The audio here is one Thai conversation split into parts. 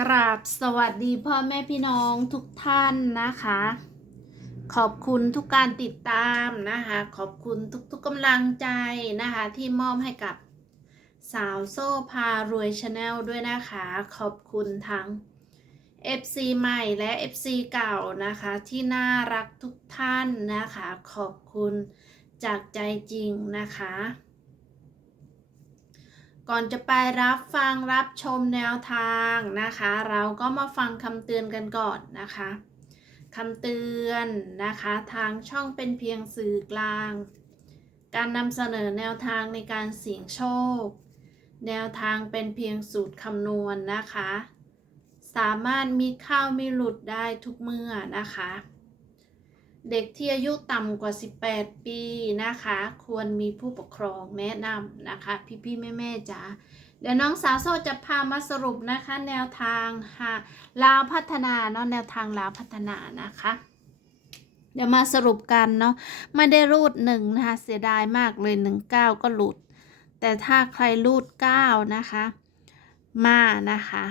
กราบสวัสดีพ่อแม่พี่น้องทุกท่านนะคะ ขอบคุณทุกการติดตามนะคะ ขอบคุณทุกๆกำลังใจนะคะ ที่มอบให้กับสาวโซ่พารวยชาแนลด้วยนะคะ ขอบคุณทั้ง FC ใหม่และ FC เก่านะคะที่น่ารักทุกท่านนะคะ ขอบคุณจากใจจริงนะคะ ก่อนจะไปรับฟังรับชมแนวทางนะคะ เราก็มาฟังคำเตือนกันก่อนนะคะคำเตือนนะคะ ทางช่องเป็นเพียงสื่อกลาง การนำเสนอแนวทางในการเสี่ยงโชค แนวทางเป็นเพียงสูตรคำนวณนะคะ สามารถมีเข้ามีหลุดได้ทุกเมื่อนะคะ เด็กที่อายุต่ำกว่า 18 ปีนะคะ ควรมีผู้ปกครองแนะนำนะคะ พี่ๆแม่ๆจ๋าเดี๋ยวน้องสาวโซจะพามาสรุปนะคะ แนวทางหาลาวพัฒนาเนาะแนวทางลาวพัฒนานะคะ เดี๋ยวมาสรุปกันเนาะไม่ได้รูดหนึ่งนะคะเสียดายมากเลยหนึ่งเก้าก็หลุด แต่ถ้าใครรูดเก้านะคะ มานะคะ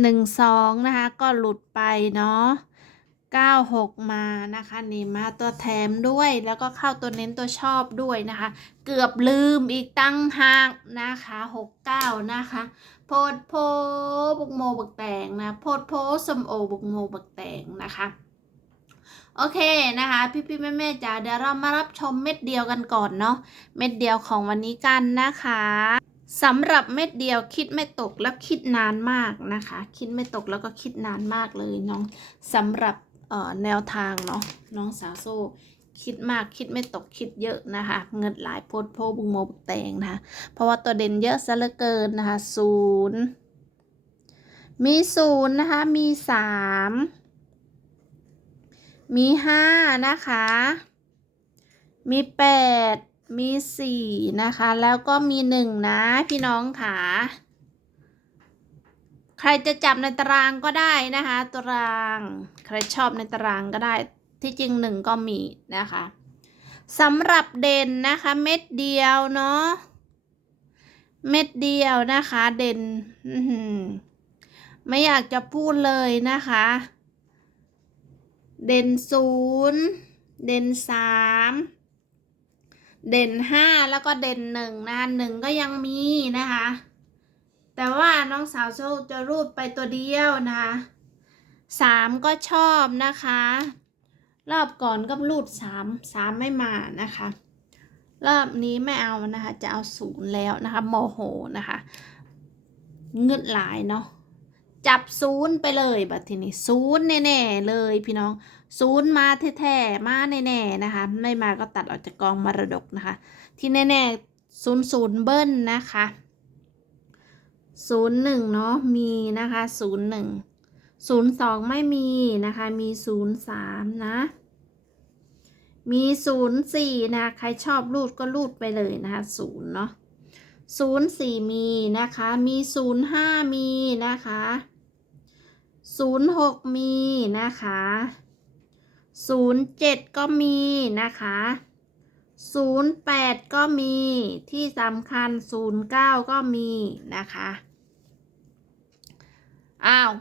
หนึ่งสองนะคะก็หลุดไปเนาะ 96 มานะคะนี่มาตัวแถมด้วยแล้วก็เข้าตัวเน้นตัวชอบด้วยนะคะ เกือบลืมอีกตั้งหากนะคะ 69 นะคะ โพดโพบุกโมบักแตงนะโพดโพสมโอบุกโมบักแตงนะคะโอเคนะคะ พี่พี่แม่แม่ๆจ๋าเดี๋ยวเรามารับชมเม็ดเดียวกันก่อนเนาะเม็ดเดียวของวันนี้กันนะคะสำหรับเม็ดเดียวคิดไม่ตกแล้วคิดนานมากนะคะ คิดไม่ตกแล้วก็คิดนานมากเลยน้องสำหรับ แนวทางเนาะน้องสาวโซ่คิดมากคิดไม่ตกคิดเยอะนะคะ เงินหลายโพดโพบุงโมบุกแตงนะคะเพราะว่าตัวเด่นเยอะซะเหลือเกินนะคะศูนย์มีศูนย์นะคะมีสามมีห้านะคะ มีแปดมีสี่นะคะ แล้วก็มีหนึ่งนะพี่น้องค่ะ ใครจะจับในตารางก็ได้นะคะ ตาราง ใครชอบในตารางก็ได้ ที่จริงหนึ่งก็มีนะคะสำหรับเด่นนะคะเม็ดเดียวเนาะ เม็ดเดียวนะคะเด่นไม่อยากจะพูดเลยนะคะ เด่นศูนย์เด่นสามเด่นห้าแล้วก็เด่นหนึ่งนะคะหนึ่งก็ยังมีนะคะ แต่ว่าน้องสาวโซจะรูดไปตัวเดียวนะคะสามก็ชอบนะคะ รอบก่อนก็รูดสามสามไม่มานะคะ รอบนี้ไม่เอานะคะ จะเอาศูนย์แล้วนะคะโมโหนะคะ เงืดหลายเนาะจับศูนย์ไปเลยบัดทีนี้ศูนย์แน่ๆเลยพี่น้องศูนย์มาแท้ๆมาแน่ๆนะคะ ไม่มาก็ตัดออกจากกองมรดกนะคะ ที่แน่ๆศูนย์ศูนย์เบิ้ลนะคะ ศูนย์หนึ่งเนาะมีนะคะศูนย์หนึ่งศูนย์สองไม่มีนะคะ มีศูนย์สามนะ มีศูนย์สี่นะใครชอบรูดก็รูดไปเลยนะคะศูนย์เนาะศูนย์สี่มีนะคะ มีศูนย์ห้ามีนะคะศูนย์หกมีนะคะศูนย์เจ็ดก็มีนะคะศูนย์แปดก็มีที่สำคัญศูนย์เก้าก็มีนะคะ อ้าว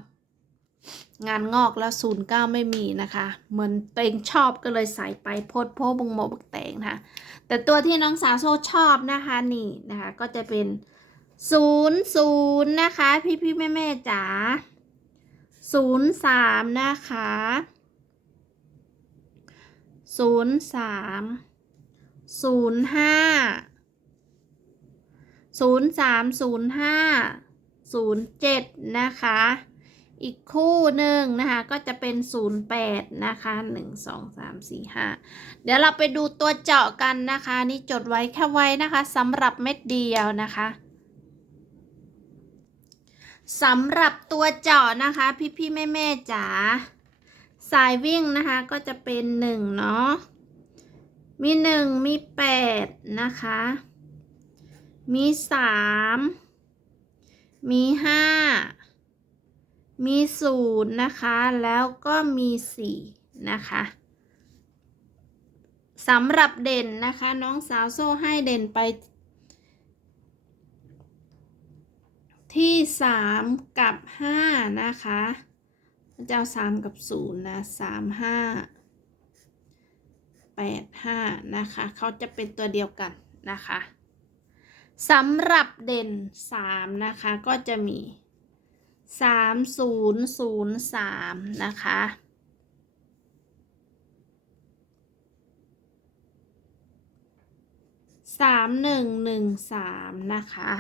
งานงอกแล้วศูนย์เก้าไม่มีนะคะ เหมือนตัวเองชอบก็เลยใส่ไปโพดโพบงโมบักแตงนะคะแต่ตัวที่น้องสาวโซชอบนะคะนี่นะคะก็จะเป็นศูนย์ศูนย์นะคะ พี่พี่แม่แม่จ๋าศูนย์สามนะคะศูนย์สามศูนย์ห้าศูนย์สามศูนย์ห้า ศูนย์เจ็ดนะคะ อีกคู่หนึ่งนะคะก็จะเป็นศูนย์แปดนะคะหนึ่งสองสามสี่ห้าเดี๋ยวเราไปดูตัวเจาะกันนะคะ นี่จดไว้แค่ไว้นะคะสำหรับเม็ดเดียวนะคะสำหรับตัวเจาะนะคะ พี่พี่แม่แม่จ๋าสายวิ่งนะคะก็จะเป็นหนึ่งเนาะมีหนึ่งมีแปดนะคะ มีสาม มีห้า มีศูนย์นะคะ แล้วก็มีสี่นะคะสำหรับเด่นนะคะ น้องสาวโซ่ให้เด่นไป ที่สามกับห้านะคะจะเอาสามกับศูนย์นะสามห้าแปดห้านะคะ เขาจะเป็นตัวเดียวกันนะคะ สำหรับเด่นสามนะคะ ก็จะมีสามศูนย์ศูนย์สามนะคะ สามหนึ่งหนึ่งสามนะคะ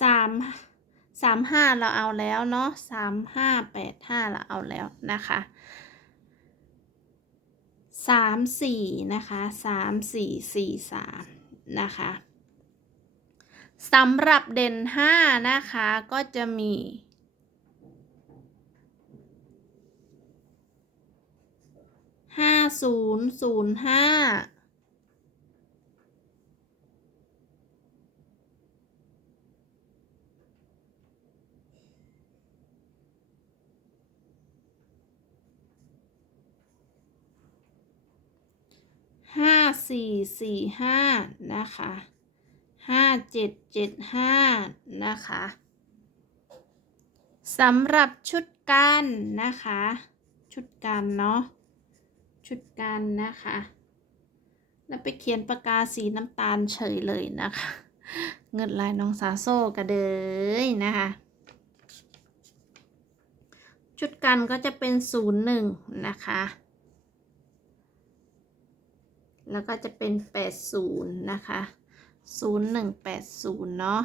สามสามห้าเราเอาแล้วเนาะสามห้าแปดห้าเราเอาแล้วนะคะ สามสี่นะคะสามสี่สี่สามนะคะสำหรับเด่นห้านะคะก็จะมีห้าศูนย์ศูนย์ห้า ห้าสี่สี่ห้านะคะห้าเจ็ดเจ็ดห้านะคะสำหรับชุดกันนะคะ ชุดกันเนาะชุดกันนะคะ แล้วไปเขียนปากกาสีน้ำตาลเฉยเลยนะคะ เงินลายน้องสาโซกระเดยนะคะ ชุดกันก็จะเป็นศูนย์หนึ่งนะคะ แล้วก็จะเป็นแปดศูนย์นะคะศูนย์หนึ่งแปดศูนย์เนาะ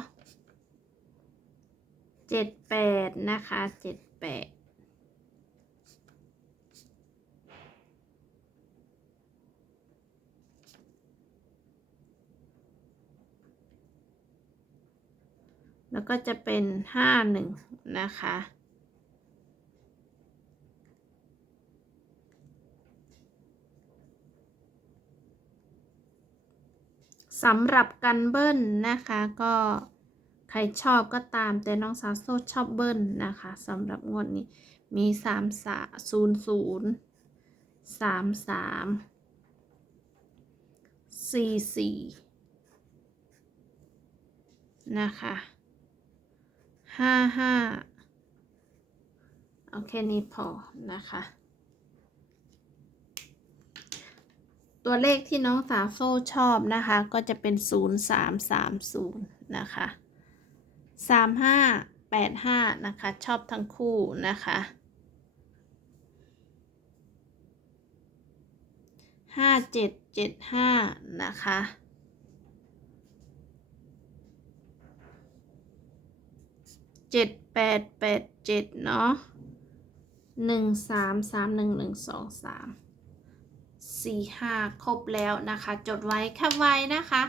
เจ็ดแปดนะคะเจ็ดแปดแล้วก็จะเป็นห้าหนึ่งนะคะ สำหรับกันเบิ้ลนะคะก็ใครชอบก็ตามแต่น้องสาวโซชอบเบิ้ลนะคะสำหรับงวดนี้มีสามสาศูนย์ศูนย์สามสามสี่สี่นะคะห้าห้าเอาแค่นี้พอนะคะ ตัวเลขที่น้องสาวโซ่ชอบนะคะ ก็จะเป็น 0 3 3 0 นะคะ 3 5 8 5 นะคะ ชอบทั้งคู่นะคะ5 7 7 5นะคะเจ็ดแปดแปดเจ็ดเนาะหนึ่งสามสามหนึ่งหนึ่งสองสาม สี่ห้าครบแล้วนะคะ จดไว้แคปไว้นะคะ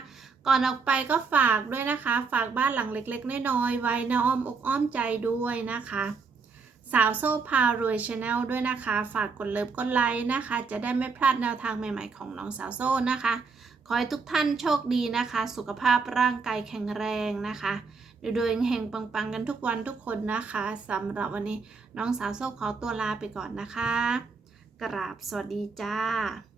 ก่อนออกไปก็ฝากด้วยนะคะ ฝากบ้านหลังเล็กๆน้อยๆไว้นะอ้อมอกอ้อมใจด้วยนะคะ สาวโซ่พารวยชาแนลด้วยนะคะ ฝากกดเลิฟกดไลค์นะคะ จะได้ไม่พลาดแนวทางใหม่ๆของน้องสาวโซ่นะคะขอให้ทุกท่านโชคดีนะคะ สุขภาพร่างกายแข็งแรงนะคะโดยๆเฮงปังๆกันทุกวันทุกคนนะคะสำหรับวันนี้น้องสาวโซ่ขอตัวลาไปก่อนนะคะ กราบสวัสดีจ้า